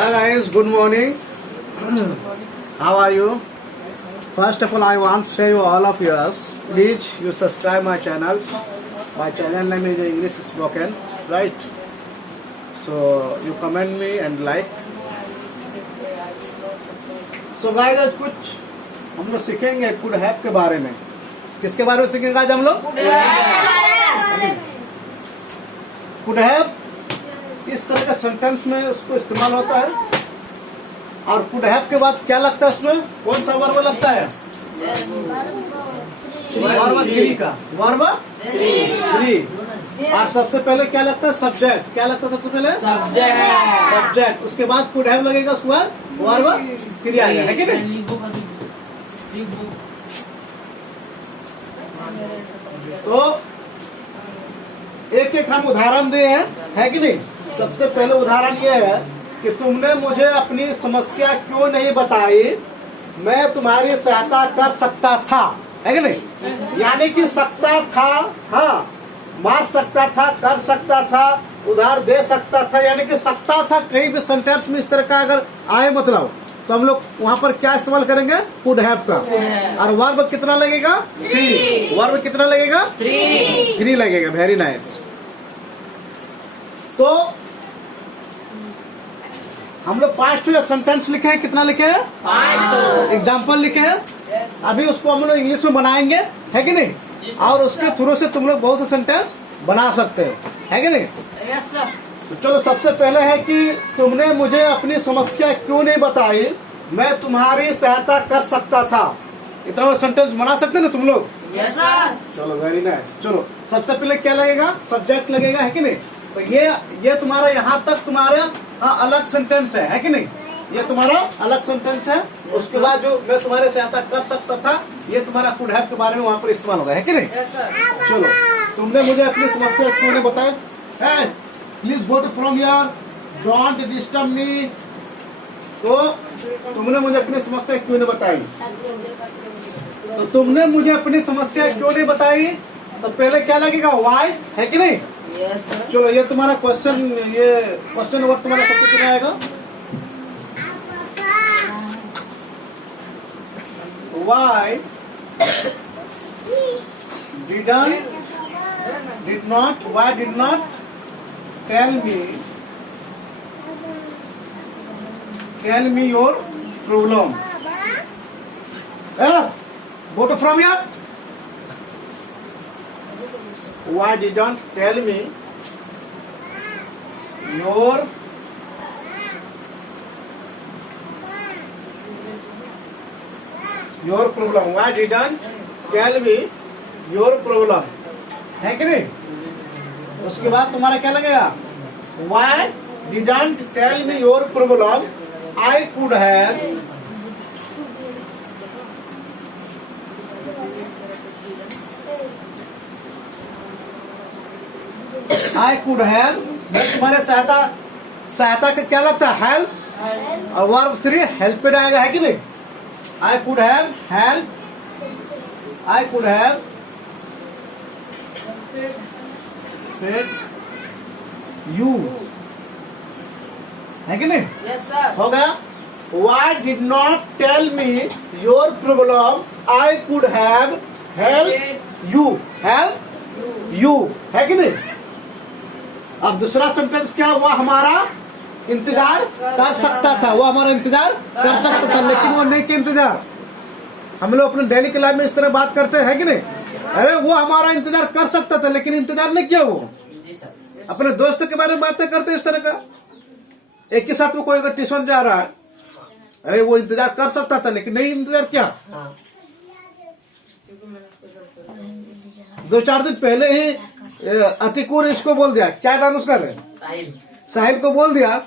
Hi guys, good morning. How are you? First of all, I want to say you all of yours, please you subscribe my channel. My channel name is English Spoken, right? So you comment me and like. So guys, आज कुछ हम लोग सीखेंगे could have के बारे में. किसके बारे में सीखेंगे आज हम लोग? कुड हैव किस तरह का सेंटेंस में उसको इस्तेमाल होता है, और कुड हैव के बाद क्या लगता है उसमें, कौन सा वर्ब लगता है? वर्ब थ्री का, वर्ब थ्री. और सबसे पहले क्या लगता है? सब्जेक्ट. क्या लगता है सबसे पहले? सब्जेक्ट. उसके बाद कुड हैव लगेगा, उसके बाद वर्ब थ्री आएगा, है कि नहीं? तो एक एक हम उदाहरण दिए हैं, है कि नहीं? सबसे पहले उदाहरण ये है कि तुमने मुझे अपनी समस्या क्यों नहीं बताई, मैं तुम्हारी सहायता कर सकता था, है कि नहीं? यानी कि सकता था, हाँ, मार सकता था, कर सकता था, उधार दे सकता था, यानी कि सकता था. कहीं भी सेंटेंस में इस तरह का अगर आए मतलब, तो हम लोग वहाँ पर क्या इस्तेमाल करेंगे? कुड हैव का. और वर्ब कितना लगेगा? थ्री. वर्ब कितना लगेगा? थ्री लगेगा. Very nice. तो हम लोग 5 सेंटेंस लिखे हैं. कितना लिखे हैं? 5 एग्जाम्पल लिखे हैं. अभी उसको हम लोग इंग्लिश में बनाएंगे, है कि नहीं? और उसके थ्रू से तुम लोग बहुत से सेंटेंस बना सकते हो, है कि नहीं? तो चलो, सबसे पहले है कि तुमने मुझे अपनी समस्या क्यों नहीं बताई, मैं तुम्हारी सहायता कर सकता था. इतना सेंटेंस बना सकते ना तुम लोग? Yes sir. चलो, वेरी नाइस. चलो, सबसे पहले क्या लगेगा? सब्जेक्ट लगेगा, है कि नहीं? तो ये तुम्हारा यहाँ तक तुम्हारा अलग सेंटेंस है कि नहीं? ये तुम्हारा अलग सेंटेंस है. उसके बाद जो मैं तुम्हारे सहायता कर सकता था, ये तुम्हारा कुड हैव के बारे में वहाँ पर इस्तेमाल होगा, है कि नहीं? Yes sir. चलो, तुमने मुझे अपनी समस्या क्यों नहीं बताया? Please go to from here, don't disturb me. तो तुमने मुझे अपनी समस्या क्यों नहीं बताई? तो तुमने मुझे अपनी समस्या क्यों नहीं बताई, तो पहले क्या लगेगा? वाई, है कि नहीं? Yes sir. चलो, ये तुम्हारा क्वेश्चन, ये क्वेश्चन वर्ड तुम्हारा सबसे पहले आएगा. Why did not tell me your problem? Go to from here. Why didn't tell me your problem? Why didn't tell me your problem? है कि नहीं? उसके बाद तुम्हारा क्या लगेगा? Why didn't tell me your problem? I could have मैं तुम्हारे सहायता का क्या लगता है? हेल्प. और वर्ब 3 हेल्प पे आएगा, है कि नहीं? I could have said you, है कि नहीं? Yes sir. हो गया. Why did not tell me your problem? I could have helped you, है कि नहीं? अब दूसरा सेंटेंस क्या हुआ? हमारा इंतजार कर सकता था. वो हमारा इंतजार कर सकता था, लेकिन वो नहीं किया इंतजार. हम लोग अपने डेली की लाइफ में इस तरह बात करते हैं, कि नहीं? अरे वो हमारा इंतजार कर सकता था, लेकिन इंतजार नहीं किया. वो अपने दोस्त के बारे में बातें करते हैं इस तरह का. एक के साथ में कोई अगर ट्यूशन जा रहा है, अरे वो इंतजार कर सकता था, लेकिन नहीं इंतजार किया. 2-4 दिन पहले ही अतिकुर इसको बोल दिया, क्या नाम उसका? साहिल को बोल दिया.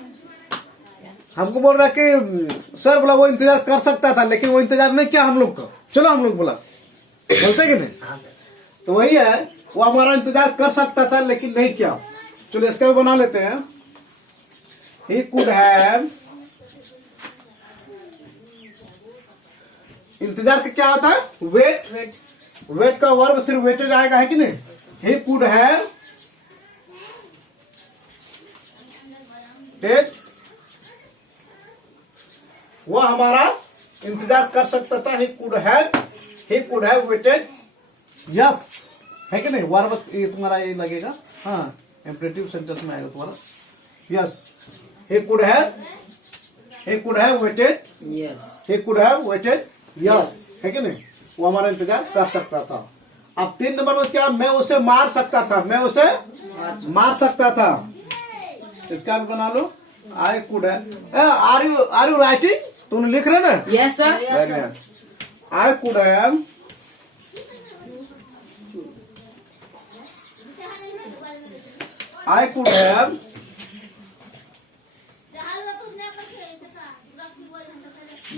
हमको बोल रहा कि सर बोला वो इंतजार कर सकता था, लेकिन वो इंतजार नहीं किया हम लोग का. चलो, हम लोग बोला, बोलते कि नहीं? तो वही है, वो हमारा इंतजार कर सकता था, लेकिन नहीं किया. चलो, इसका भी बना लेते हैं. He could have, इंतजार का क्या होता है? वेट. वेट का वर्ब सिर्फ वेटेड आएगा, है कि नहीं? He could have वह हमारा इंतजार कर सकता था। he could have waited, yes है कि नहीं। वर्ब ये तुम्हारा ये लगेगा, हाँ इंपरेटिव सेंटेंस में आएगा तुम्हारा, yes. he could have waited, yes है कि नहीं, वो हमारा इंतजार कर सकता था। अब 3 नंबर में क्या, मैं उसे मार सकता था, मैं उसे मार सकता था। इसका भी बना लो, I could have. Are you writing, तुम लिख रहे ना? Yes sir. I could have, I could have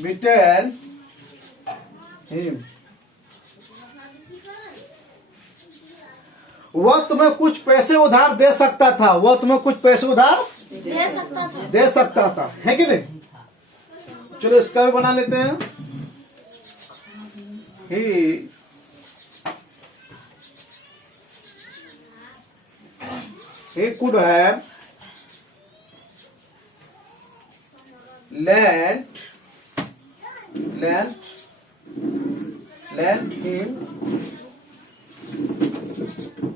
beaten him। वह तुम्हें कुछ पैसे उधार दे सकता था, वह तुम्हें कुछ पैसे उधार दे सकता था, है कि नहीं। चलो इसका भी बना लेते हैं। He could have lent him,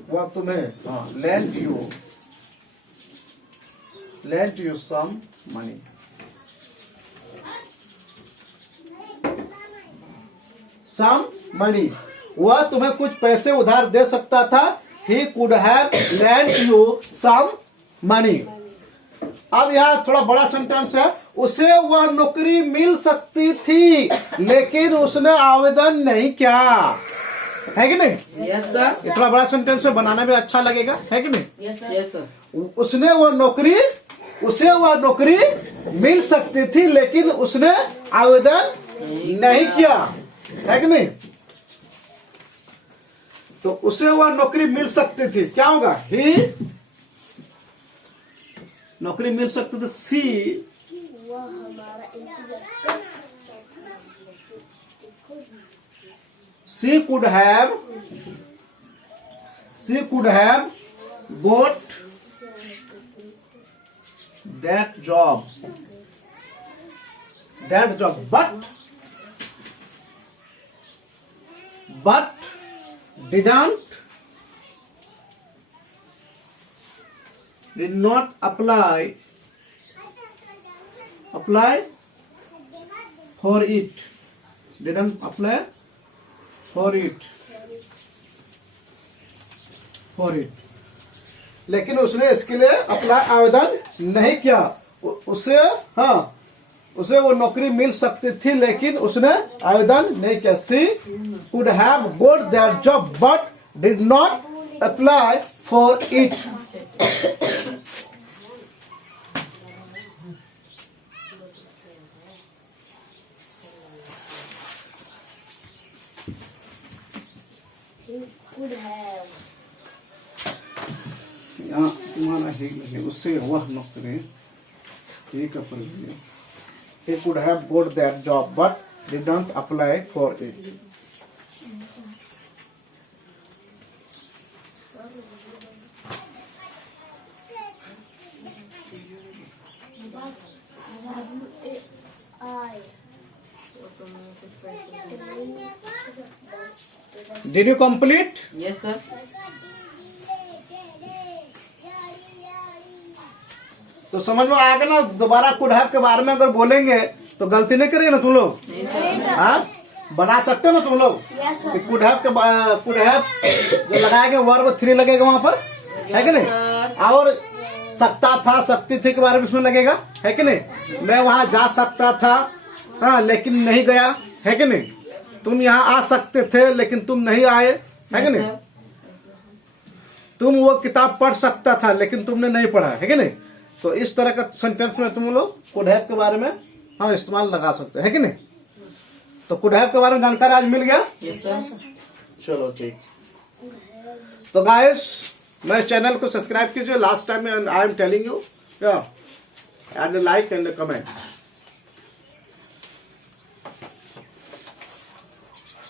वह तुम्हें, हाँ lent you some money। some money, वह तुम्हें कुछ पैसे उधार दे सकता था। he could have lent you some money। अब यहाँ थोड़ा बड़ा सेंटेंस है, उसे वह नौकरी मिल सकती थी लेकिन उसने आवेदन नहीं किया, है कि नहीं। Yes sir. इतना बड़ा सेंटेंस है, बनाना भी अच्छा लगेगा, है कि नहीं। Yes sir. उसे वह नौकरी मिल सकती थी लेकिन उसने आवेदन नहीं किया, है कि नहीं। तो उसे वह नौकरी मिल सकती थी, क्या होगा, ही नौकरी मिल सकती थी। she could have got that job but did not apply for it, didn't apply for it, लेकिन उसने इसके लिए अप्लाई आवेदन नहीं किया। उसे वो नौकरी मिल सकती थी लेकिन उसने आवेदन नहीं किया। she could have got that job but did not apply for it। यहाँ तुम्हारा ही लगे, उससे वह नौकरी, ठीक है, he could have got that job but didn't apply for it। Did you complete? Yes sir. तो समझ में आएगा ना। दोबारा कुड हैव के बारे में अगर बोलेंगे तो गलती नहीं करेंगे ना तुम लोग, हाँ बना सकते हो ना तुम लोग। कुड हैव जो लगाएंगे वर्ब 3 लगेगा वहां पर, है कि नहीं। और सकता था, सकती थी के बारे में इसमें लगेगा, है कि नहीं। मैं वहां जा सकता था, हाँ लेकिन नहीं गया, है कि नहीं। तुम यहाँ आ सकते थे लेकिन तुम नहीं आए, है कि नहीं। तुम वो किताब पढ़ सकता था लेकिन तुमने नहीं पढ़ा, है कि नहीं। तो इस तरह का सेंटेंस में तुम लोग कुड हैव के बारे में हाँ इस्तेमाल लगा सकते हैं, है कि नहीं। तो कुड हैव के बारे में जानकारी आज मिल गया। Yes sir. चलो ठीक। तो गाइस मेरे चैनल को सब्सक्राइब कीजिए। Last time I am telling you and like and comment.